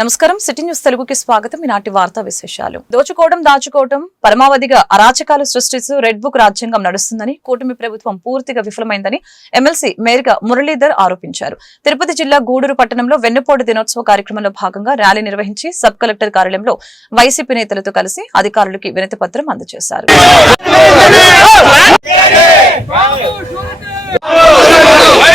నమస్కారం. City news తెలుగుకి స్వాగతం. ఈనాటి వార్తా విశేషాలు. దోచుకోవడం దాచుకోవడం పరమావధిగా అరాచకాలు సృష్టిస్తూ రెడ్ బుక్ రాజ్యాంగం నడుస్తుందని కూటమి ప్రభుత్వం పూర్తిగా విఫలమైందని ఎమ్మెల్సీ మేరగా మురళీధర్ ఆరోపించారు. తిరుపతి జిల్లా గూడూరు పట్టణంలో వెన్నుపోటు దినోత్సవ కార్యక్రమంలో భాగంగా ర్యాలీ నిర్వహించి సబ్ కలెక్టర్ కార్యాలయంలో వైసీపీ నేతలతో కలిసి అధికారులకి వినతి పత్రం అందజేశారు.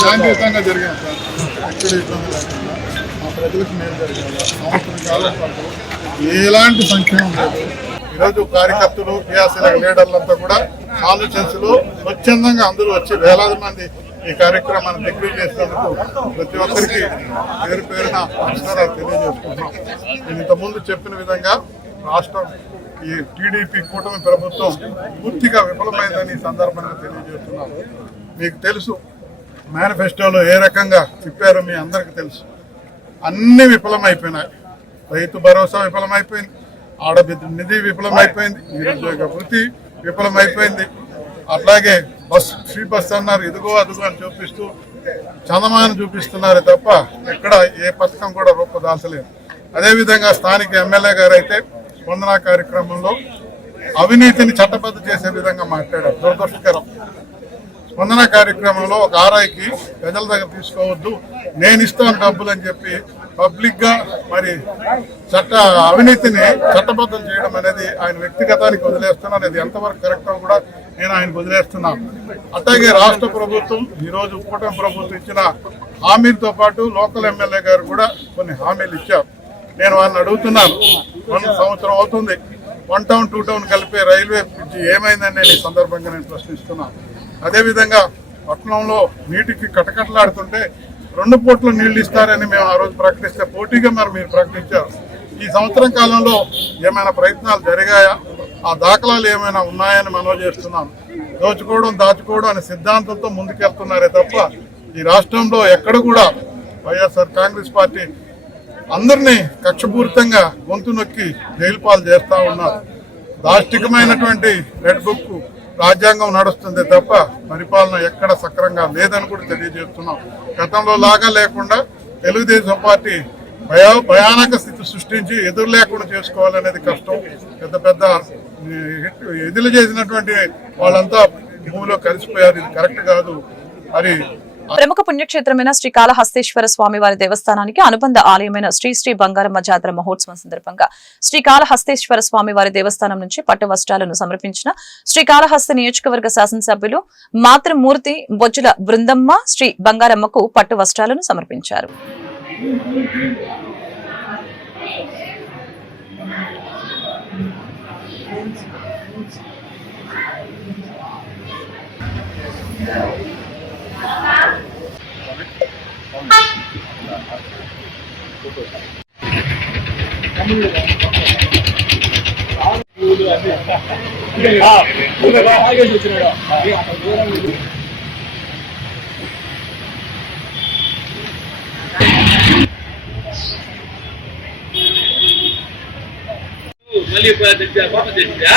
శాంతియుతంగా జరిగాం సార్ ఎక్కడ ఇబ్బంది లేకుండా మా ప్రజలకు మేలు జరిగింది సంవత్సరం కాలం పాటు ఎలాంటి సంక్షేమం లేదు. ఈరోజు కార్యకర్తలు క్రియాశీలక లీడర్లంతా కూడా ఆలోచనలు స్వచ్ఛందంగా అందరూ వచ్చి వేలాది మంది ఈ కార్యక్రమాన్ని దిగ్విజయం చేసినందుకు ప్రతి ఒక్కరికి పేరు పేరున నమస్కారాలు తెలియజేసుకుంటున్నాం. నేను ఇంతకుముందు చెప్పిన విధంగా రాష్ట్రం ఈ టీడీపీ కూటమి ప్రభుత్వం పూర్తిగా విఫలమైందని సందర్భంగా తెలియజేస్తున్నాను మీకు తెలుసు మేనిఫెస్టోలో ఏ రకంగా చెప్పారో మీ అందరికీ తెలుసు. అన్ని విఫలమైపోయినాయి. రైతు భరోసా విఫలమైపోయింది ఆడబిడ్డ నిధి విఫలమైపోయింది నిరుద్యోగ వృత్తి విఫలమైపోయింది. అట్లాగే బస్ ఫ్రీ బస్ అన్నారు ఇదిగో అదిగో అని చూపిస్తూ చందమానం చూపిస్తున్నారు తప్ప ఎక్కడ ఏ పథకం కూడా రూపదాల్చలేదు. అదేవిధంగా స్థానిక ఎమ్మెల్యే గారు అయితే స్పందన కార్యక్రమంలో అవినీతిని చట్టబద్ధ చేసే విధంగా మాట్లాడారు. దురదృష్టకరం. స్పందన కార్యక్రమంలో ఒక ఆర్ఐకి ప్రజల దగ్గర తీసుకోవద్దు నేను ఇస్తాను డబ్బులు అని చెప్పి పబ్లిక్గా మరి చట్ట అవినీతిని చట్టబద్ధం చేయడం అనేది ఆయన వ్యక్తిగతానికి వదిలేస్తున్నాను అది ఎంతవరకు కరెక్టో కూడా నేను ఆయనకు వదిలేస్తున్నాను అట్లాగే రాష్ట్ర ప్రభుత్వం ఈరోజు కూటమి ప్రభుత్వం ఇచ్చిన హామీలతో పాటు లోకల్ ఎమ్మెల్యే గారు కూడా కొన్ని హామీలు ఇచ్చారు. నేను వాళ్ళని అడుగుతున్నాను. వన్ సంవత్సరం అవుతుంది. వన్ టౌన్ టూ టౌన్ కలిపే రైల్వే బ్రిడ్జ్ ఏమైందని నేను ఈ సందర్భంగా నేను ప్రశ్నిస్తున్నాను అదేవిధంగా పట్టణంలో నీటికి కటకటలాడుతుంటే రెండు పూట్ల నీళ్ళు ఇస్తారని మేము ఆ రోజు ప్రకటిస్తే పోటీగా మరి మీరు ప్రకటించారు. ఈ సంవత్సరం కాలంలో ఏమైనా ప్రయత్నాలు జరిగాయా? ఆ దాఖలాలు ఏమైనా ఉన్నాయని మనం చేస్తున్నాం దోచుకోవడం దాచుకోవడం అనే సిద్ధాంతంతో ముందుకెళ్తున్నారే తప్ప ఈ రాష్ట్రంలో ఎక్కడ కూడా వైఎస్ఆర్ కాంగ్రెస్ పార్టీ అందరినీ కక్షపూరితంగా గొంతు నొక్కి జైలు పాలు చేస్తా ఉన్నారు. దాష్టికమైనటువంటి రెడ్ బుక్ రాజ్యాంగం నడుస్తుంది తప్ప పరిపాలన ఎక్కడ సక్రంగా లేదని కూడా తెలియజేస్తున్నాం. గతంలో లాగా లేకుండా తెలుగుదేశం పార్టీ భయా భయానక స్థితి సృష్టించి ఎదురు లేకుండా చేసుకోవాలనేది కష్టం. పెద్ద పెద్ద ఎదురు చేసినటువంటి వాళ్ళంతా భూమిలో కలిసిపోయారు. ఇది కరెక్ట్ కాదు. మరి ప్రముఖ పుణ్యక్షేత్రమైన శ్రీకాళహస్తేశ్వర స్వామి వారి దేవస్థానానికి అనుబంధ ఆలయమైన శ్రీ శ్రీ బంగారమ్మ జాతర మహోత్సవం సందర్భంగా శ్రీకాళహస్తేశ్వర స్వామి వారి దేవస్థానం నుంచి పట్టు వస్త్రాలను సమర్పించిన శ్రీకాళహస్తి నియోజకవర్గ శాసనసభ్యులు మాతృమూర్తి బొజ్జుల బృందమ్మ శ్రీ బంగారమ్మకు పట్టు వస్త్రాలను సమర్పించారు. ಮಲ್ಲಿಗೆ ಪಾಪ ತೆಚ್ಚಿಯಾ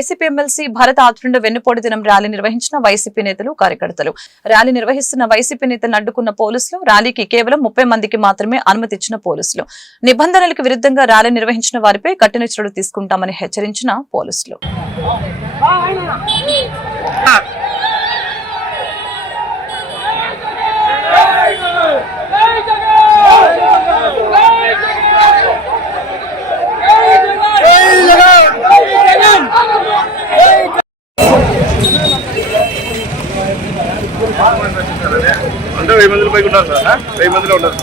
వైసీపీ ఎమ్మెల్సీ భరత్ ఆత్రుండ వెన్నుపోటు దినం ర్యాలీ నిర్వహించిన వైసీపీ నేతలు కార్యకర్తలు. ర్యాలీ నిర్వహిస్తున్న వైసీపీ నేతలను అడ్డుకున్న పోలీసులు ర్యాలీకి కేవలం ముప్పై మందికి మాత్రమే అనుమతి ఇచ్చిన పోలీసులు. నిబంధనలకు విరుద్ధంగా ర్యాలీ నిర్వహించిన వారిపై కఠిన చర్యలు తీసుకుంటామని హెచ్చరించిన పోలీసులు. అంటే వెయ్యి మందిలో పైకి ఉన్నారు సార్ వెయ్యి మందిలో ఉన్నారు.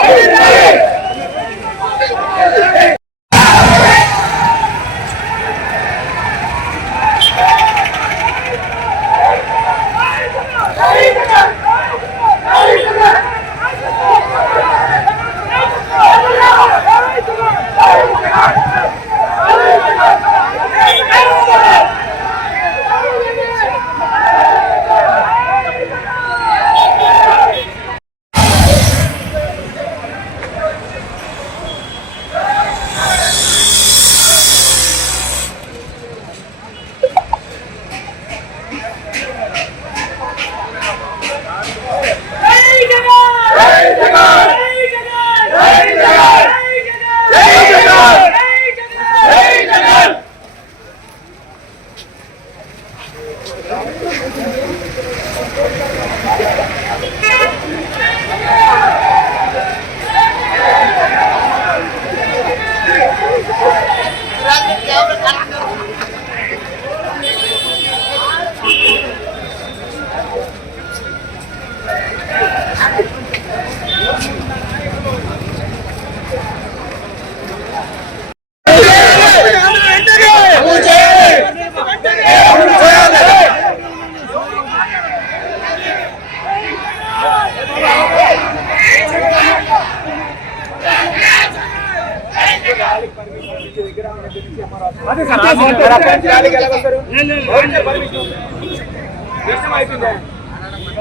Hey!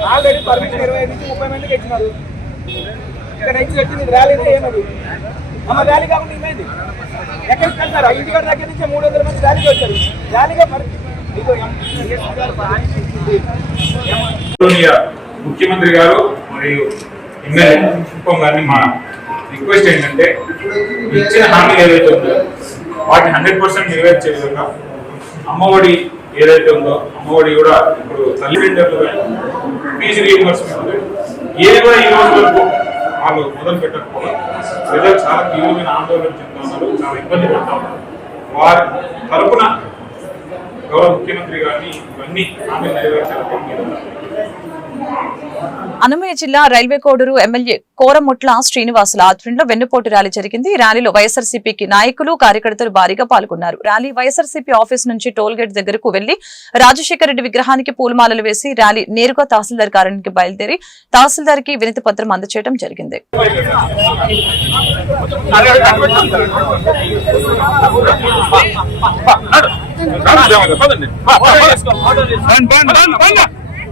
ఆల్రెడీ పర్మిషన్ ఇరవై ఐదు నుంచి ముప్పై మందికి ఇచ్చినారు. ఇక్కడ నుంచి వచ్చింది ర్యాలీ ఏమది? అమ్మ ర్యాలీ కాకుండా ఏమైంది? ఎక్కడికి వెళ్తారు ఇంటికాడ దగ్గర నుంచి మూడు వందల మంది ర్యాలీకి వచ్చారు. ర్యాలీగా పరిస్థితి ఇదిగో ఎం- గారు గౌరవనీయ ముఖ్యమంత్రి గారు మరియు ఎమ్మెల్యే కుప్పం గారిని మా రిక్వెస్ట్ ఏంటంటే ఇచ్చిన హామీలు ఏదైతే ఉందో వాటిని హండ్రెడ్ పర్సెంట్ నెరవేర్చే విధంగా అమ్మఒడి ఏదైతే ఉందో అమ్మఒడి కూడా ఇప్పుడు తల్లిదండ్రులు ఫీజు రీఎంబర్స్మెంట్ ఏది కూడా ఈ రోజు వరకు వాళ్ళు మొదలు పెట్టకపోవడం. ప్రజలు చాలా తీవ్రమైన ఆందోళన చెందుతా ఉన్నారు చాలా ఇబ్బంది పడుతూ ఉన్నారు. వారి తరపున గౌరవ ముఖ్యమంత్రి గారిని ఇవన్నీ హామీలు నెరవేర్చాలని అన్నమయ్య జిల్లా రైల్వే కోడూరు ఎమ్మెల్యే కోరముట్ల శ్రీనివాసుల ఆధ్వర్యంలో వెన్నుపోటు ర్యాలీ జరిగింది. ర్యాలీలో వైఎస్ఆర్సీపీకి నాయకులు కార్యకర్తలు భారీగా పాల్గొన్నారు. ర్యాలీ వైఎస్ఆర్సీపీ ఆఫీస్ నుంచి టోల్ గేట్ దగ్గరకు వెళ్ళి రాజశేఖర రెడ్డి విగ్రహానికి పూలమాలలు వేసి ర్యాలీ నేరుగా తహసీల్దార్ కార్యాలయానికి బయలుదేరి తహసీల్దార్కి వినతి పత్రం అందచేయడం జరిగింది.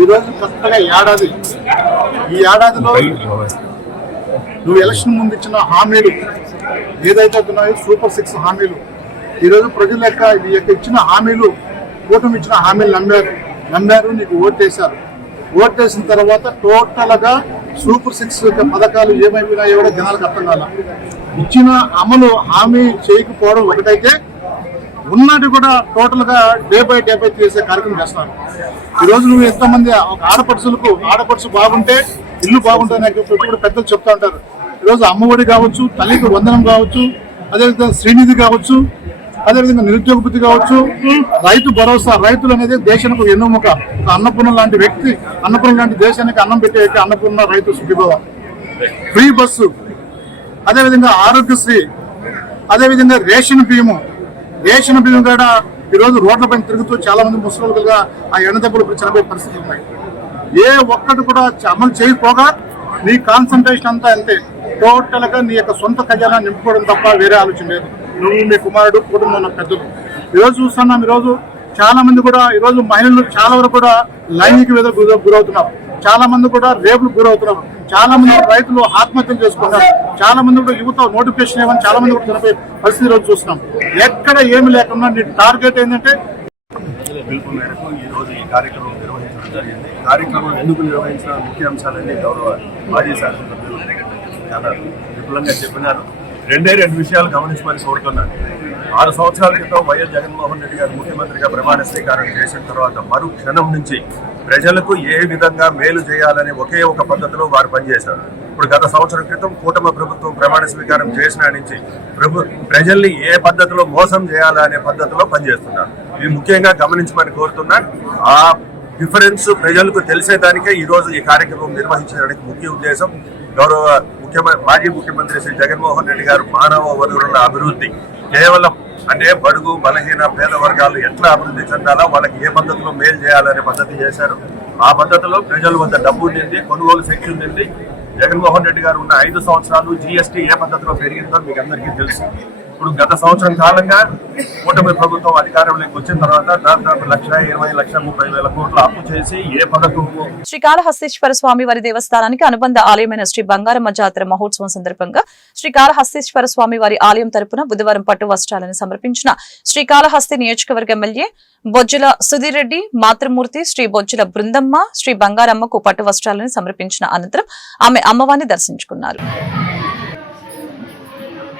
ఈరోజు కొత్తగా ఏడాది. ఈ ఏడాదిలో నువ్వు ఎలక్షన్ ముందు ఇచ్చిన హామీలు ఏదైతే ఉన్నాయో సూపర్ సిక్స్ హామీలు. ఈరోజు ప్రజల యొక్క ఈ యొక్క ఇచ్చిన హామీలు కూటమి ఇచ్చిన హామీలు నమ్మారు. నమ్మారు నీకు ఓటేశారు ఓటేసిన తర్వాత టోటల్గా సూపర్ సిక్స్ యొక్క పథకాలు ఏమైపోయినాయో కూడా జనాలకు అర్థం కాల. ఇచ్చిన అమలు హామీ చేయకపోవడం ఒకటైతే ఉన్నది కూడా టోటల్గా డే బై డే బై చేసే కార్యక్రమం చేస్తాను ఈ రోజు నువ్వు ఎంతమంది ఒక ఆడపడుచులకు ఆడపడుచు బాగుంటే ఇల్లు బాగుంటుంది అని కూడా పెద్దలు చెప్తా ఉంటారు. ఈ రోజు అమ్మఒడి కావచ్చు తల్లికి వందనం కావచ్చు అదేవిధంగా శ్రీనిధి కావచ్చు అదేవిధంగా నిరుద్యోగ వృత్తి కావచ్చు రైతు భరోసా రైతులు అనేది దేశానికి ఎన్నుముక. అన్నపూర్ణ లాంటి వ్యక్తి అన్నపూర్ణ లాంటి దేశానికి అన్నం పెట్టే వ్యక్తి అన్నపూర్ణ రైతు సుఖీభవ. ఫ్రీ బస్సు అదేవిధంగా ఆరోగ్యశ్రీ అదేవిధంగా రేషన్ బియ్యము రేషన్ బియ్యం కూడా ఈరోజు రోడ్లపై తిరుగుతూ చాలా మంది ముసలిగా ఆ ఎండదెబ్బలు చనిపోయే పరిస్థితులు ఉన్నాయి. ఏ ఒక్కటి కూడా అమలు చేయకపోగా నీ కాన్సన్ట్రేషన్ అంతా అంతే. టోటల్గా నీ యొక్క సొంత ఖజానా నింపుకోవడం తప్ప వేరే ఆలోచన లేదు. నువ్వు మీ కుమారుడు కుటుంబం పెద్దలు. ఈరోజు చూస్తున్నాం ఈరోజు చాలా మంది కూడా ఈరోజు మహిళలు చాలా వరకు కూడా లైంగిక వేద గురవుతున్నారు. చాలా మంది కూడా రేపులు గురవుతున్నారు. చాలా మంది రైతులు ఆత్మహత్యలు చేసుకుంటారు చాలా మంది కూడా యువత నోటిఫికేషన్ ఏమని చాలా మంది కూడా చనిపోయే పరిస్థితి రోజు చూస్తున్నాం. ఎక్కడ ఏమి లేకుండా నీ టార్గెట్ ఏంటంటే పిలుపు మేరకు ఈ రోజు ఈ కార్యక్రమం నిర్వహించడం జరిగింది. కార్యక్రమం ఎందుకు నిర్వహించిన ముఖ్య అంశాలన్నీ గౌరవ మాజీ శాసనసభ్యులు చాలా విపులంగా చెప్పినారు. రెండే రెండు విషయాలు గమనించమని కోరుతున్నాను. ఆరు సంవత్సరాల క్రితం వైఎస్ జగన్మోహన్ రెడ్డి గారు ముఖ్యమంత్రిగా ప్రమాణ స్వీకారం చేసిన తర్వాత మరు క్షణం నుంచి ప్రజలకు ఏ విధంగా మేలు చేయాలనే ఒకే ఒక పద్ధతిలో వారు పనిచేశారు. ఇప్పుడు గత సంవత్సరం క్రితం కూటమి ప్రభుత్వం ప్రమాణ స్వీకారం చేసిన నుంచి ప్రభు ప్రజల్ని ఏ పద్ధతిలో మోసం చేయాలా అనే పద్ధతిలో పనిచేస్తున్నారు. ఇది ముఖ్యంగా గమనించమని కోరుతున్నా ఆ డిఫరెన్స్ ప్రజలకు తెలిసేదానికే ఈరోజు ఈ కార్యక్రమం నిర్వహించడానికి ముఖ్య ఉద్దేశం గౌరవ ముఖ్యమంత్రి మాజీ ముఖ్యమంత్రి శ్రీ జగన్మోహన్ రెడ్డి గారు మానవ వనరుల అభివృద్ధి. కేవలం అంటే బడుగు బలహీన పేద వర్గాలు ఎట్లా అభివృద్ధి చెందాలో వాళ్ళకి ఏ పద్ధతిలో మేలు చేయాలనే పద్ధతి చేశారు. ఆ పద్ధతిలో ప్రజల వద్ద డబ్బు ఉండింది కొనుగోలు శక్తి ఉండింది. జగన్మోహన్ రెడ్డి గారు ఉన్న ఐదు సంవత్సరాలు జీఎస్టీ ఏ పద్ధతిలో పెరిగిందో మీకు అందరికీ తెలుసు. ఇప్పుడు గత సంవత్సరం కాలంగా కూటమి ప్రభుత్వం అధికారంలోకి వచ్చిన తర్వాత దాదాపు లక్ష ఇరవై లక్ష ముప్పై వేల కోట్ల అప్పు చేసి ఏ పథకము శ్రీకాళహస్తీశ్వర స్వామి వారి దేవస్థానానికి అనుబంధ ఆలయమైన శ్రీ బంగారమ్మ జాతర మహోత్సవం సందర్భంగా శ్రీకాళహస్తీశ్వర స్వామి వారి ఆలయం తరపున బుధవారం పట్టు వస్త్రాలను సమర్పించిన శ్రీకాళహస్తి నియోజకవర్గ ఎమ్మెల్యే బొజ్జుల సుధీర్ రెడ్డి మాతృమూర్తి శ్రీ బొజ్జుల బృందమ్మ శ్రీ బంగారమ్మకు పట్టు వస్త్రాలను సమర్పించిన అనంతరం ఆమె అమ్మవారిని దర్శించుకున్నారు.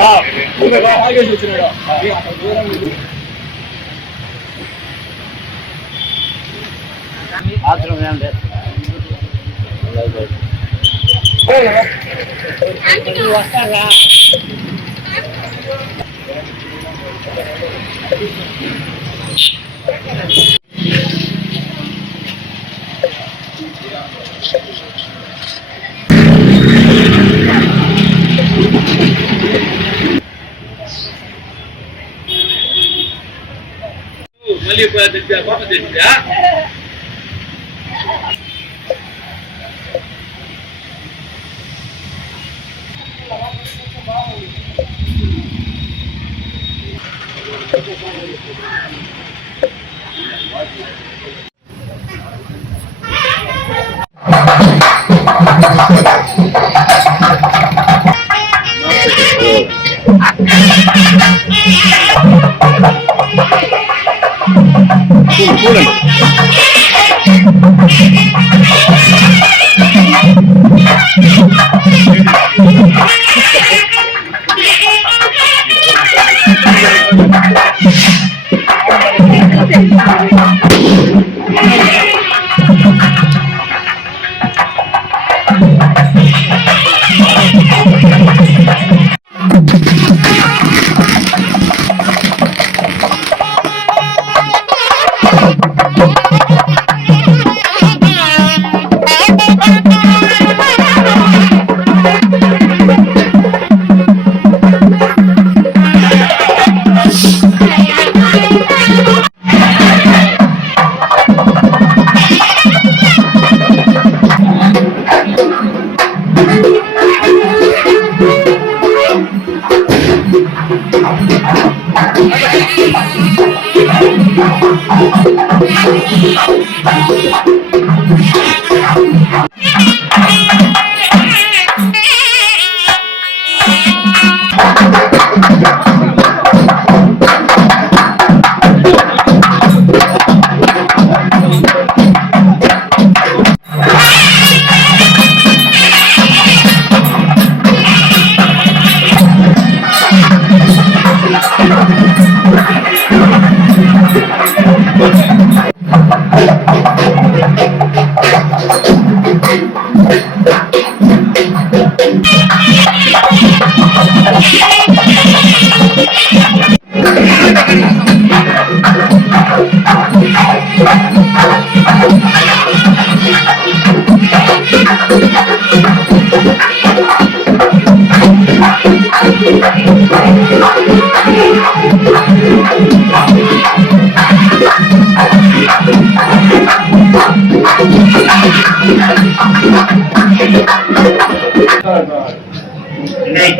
아, 내가 하이게 지내라. 아, 들어오면 돼. 안녕. 왔다라. ತೆಗಿಯಾ ಫೋಟೋ ತೆಗಿಯಾ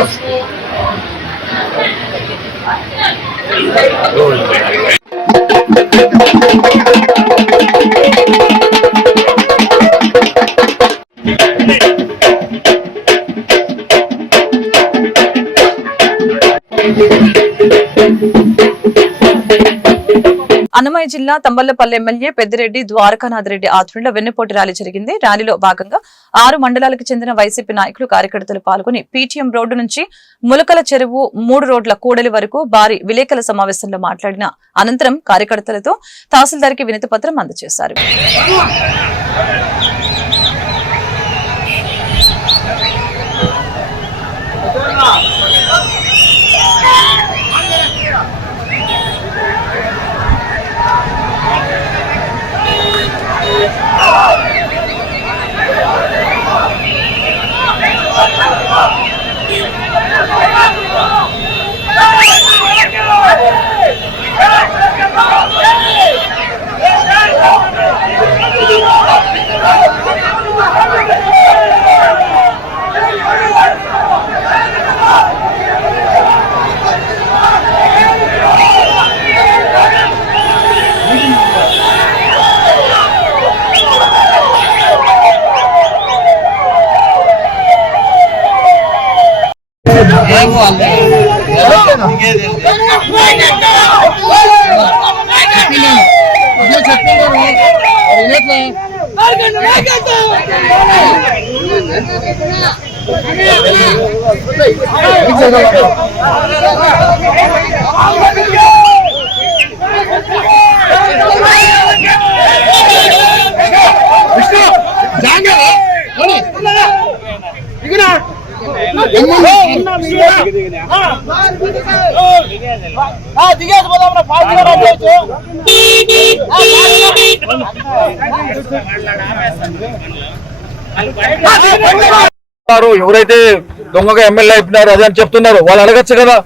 Adiós. అన్నమయ్య జిల్లా తంబల్లపల్లి ఎమ్మెల్యే పెద్దిరెడ్డి ద్వారకానాథ్ రెడ్డి ఆధ్వర్యంలో వెన్నుపోటు ర్యాలీ జరిగింది. ర్యాలీలో భాగంగా ఆరు మండలాలకు చెందిన వైసీపీ నాయకులు కార్యకర్తలు పాల్గొని పీటీఎం రోడ్డు నుంచి ములకల చెరువు మూడు రోడ్ల కూడలి వరకు భారీ విలేకరుల సమావేశంలో మాట్లాడిన అనంతరం కార్యకర్తలతో తహసీల్దార్కి వినతి పత్రం అందజేశారు. విష్ణు జాంగా ఇక్కడ దిగేసి పోదాం ఎవరైతే దొంగగా ఎమ్మెల్యే అయిపోయినారో అదే అని చెప్తున్నారు. వాళ్ళు అడగచ్చు కదా.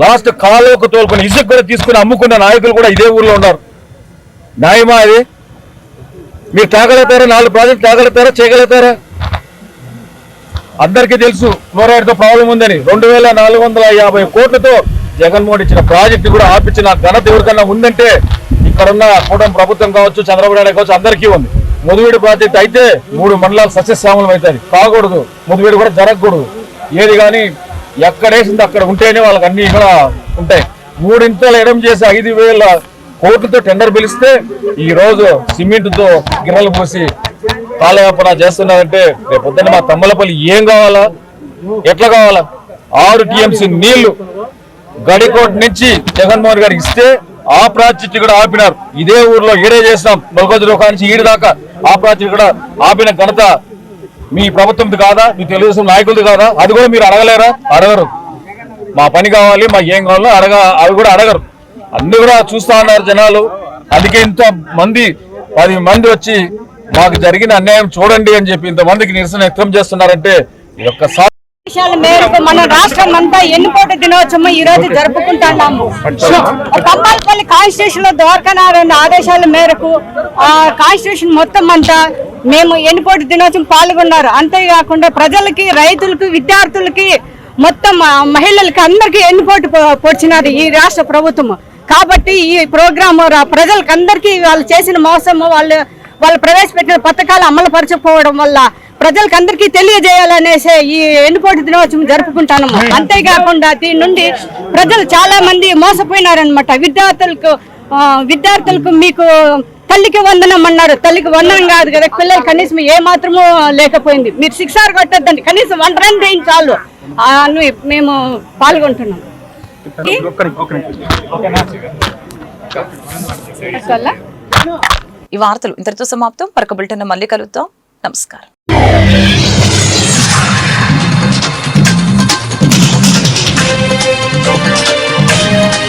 లాస్ట్ కాలువకు తోలుకుని ఇసుక కూడా తీసుకుని అమ్ముకున్న నాయకులు కూడా ఇదే ఊర్లో ఉన్నారు. న్యాయమా అది మీరు తాగలుగుతారా నాలుగు ప్రాజెక్టు తాగలుగుతారా చేయగలుగుతారా? అందరికీ తెలుసు ఫ్లోరైడ్తో ప్రాబ్లం ఉందని రెండు వేల నాలుగు వందల యాభై కోట్లతో జగన్మోహన్ ఇచ్చిన ప్రాజెక్టు కూడా ఆపించిన ఘనత ఎవరికన్నా ఉందంటే ఇక్కడున్న కూటమి ప్రభుత్వం కావచ్చు చంద్రబాబు నాయుడు కావచ్చు అందరికీ ఉంది. ముదివేడు ప్రాజెక్ట్ అయితే మూడు మండలాలు సస్యశ్యామలం అవుతుంది కాకూడదు. ముదివేడు కూడా జరగకూడదు. ఏది కానీ ఎక్కడేసింది అక్కడ ఉంటేనే వాళ్ళకి అన్ని కూడా ఉంటాయి. మూడింతలు ఎడం చేసి ఐదు వేల కోట్లతో టెండర్ పిలిస్తే ఈ రోజు గిన్నెలు పోసి కాలయాపన చేస్తున్నారంటే రేపు పొద్దున్న మా తమ్మలపల్లి ఏం కావాలా? ఎట్లా కావాలా? ఆరు టీఎంసీ నీళ్ళు గడికోట నుంచి జగన్మోహన్ గారికి ఇస్తే ఆ ప్రాజెక్టు కూడా ఆపినారు. ఇదే ఊర్లో ఈడే చేసినాం. మొలకొద్దు నుంచి ఈడు దాకా ఆ ప్రాజెక్టు కూడా ఆపిన ఘనత మీ ప్రభుత్వంది కాదా? మీ తెలుగుదేశం నాయకులది కాదా? అది కూడా మీరు అడగలేరా? అడగరు. మా పని కావాలి మా ఏం కావాలో అడగ అవి కూడా అడగరు. అన్ని కూడా చూస్తా ఉన్నారు జనాలు. అందుకే ఇంత మంది పది మంది వచ్చి మాకు జరిగిన అన్యాయం చూడండి అని చెప్పి ఇంతమందికి నిరసన వ్యక్తం చేస్తున్నారంటే ఈ మేరకు మన రాష్ట్రం అంతా ఎన్నికోట దినోత్సవం ఈ రోజు జరుపుకుంటున్నాము కంబాలపల్లి కాన్స్టిట్యూషన్లో ద్వారకానారాయణ ఆదేశాల మేరకు ఆ కాన్స్టిట్యూషన్ మొత్తం అంతా మేము ఎన్నికోట దినోత్సవం పాల్గొన్నారు? అంతేకాకుండా ప్రజలకి రైతులకి విద్యార్థులకి మొత్తం మహిళలకి అందరికీ ఎన్నిపోటు పొడిచినది ఈ రాష్ట్ర ప్రభుత్వం? కాబట్టి ఈ ప్రోగ్రామ్ ప్రజలకి అందరికీ వాళ్ళు చేసిన మోసము వాళ్ళు వాళ్ళు ప్రవేశపెట్టిన పథకాలు అమలు పరచకపోవడం వల్ల ప్రజలకు అందరికీ తెలియజేయాలనేసి ఈ ఎన్నిపోటు దినోత్సవం జరుపుకుంటాను. అంతేకాకుండా దీని నుండి ప్రజలు చాలా మంది మోసపోయినారనమాట విద్యార్థులకు విద్యార్థులకు మీకు తల్లికి వందనం అన్నారు. తల్లికి వందనం కాదు కదా పిల్లలు కనీసం ఏ మాత్రము లేకపోయింది. మీరు శిక్షారు కొట్టద్దండి కనీసం వన్ రన్ చేయండి చాలు. మేము పాల్గొంటున్నాం. అసలు? ఈ వార్తలు ఇంతటితో సమాప్తం. పరక బులెటిన్ మళ్ళీ కలుద్దాం. నమస్కారం. Thank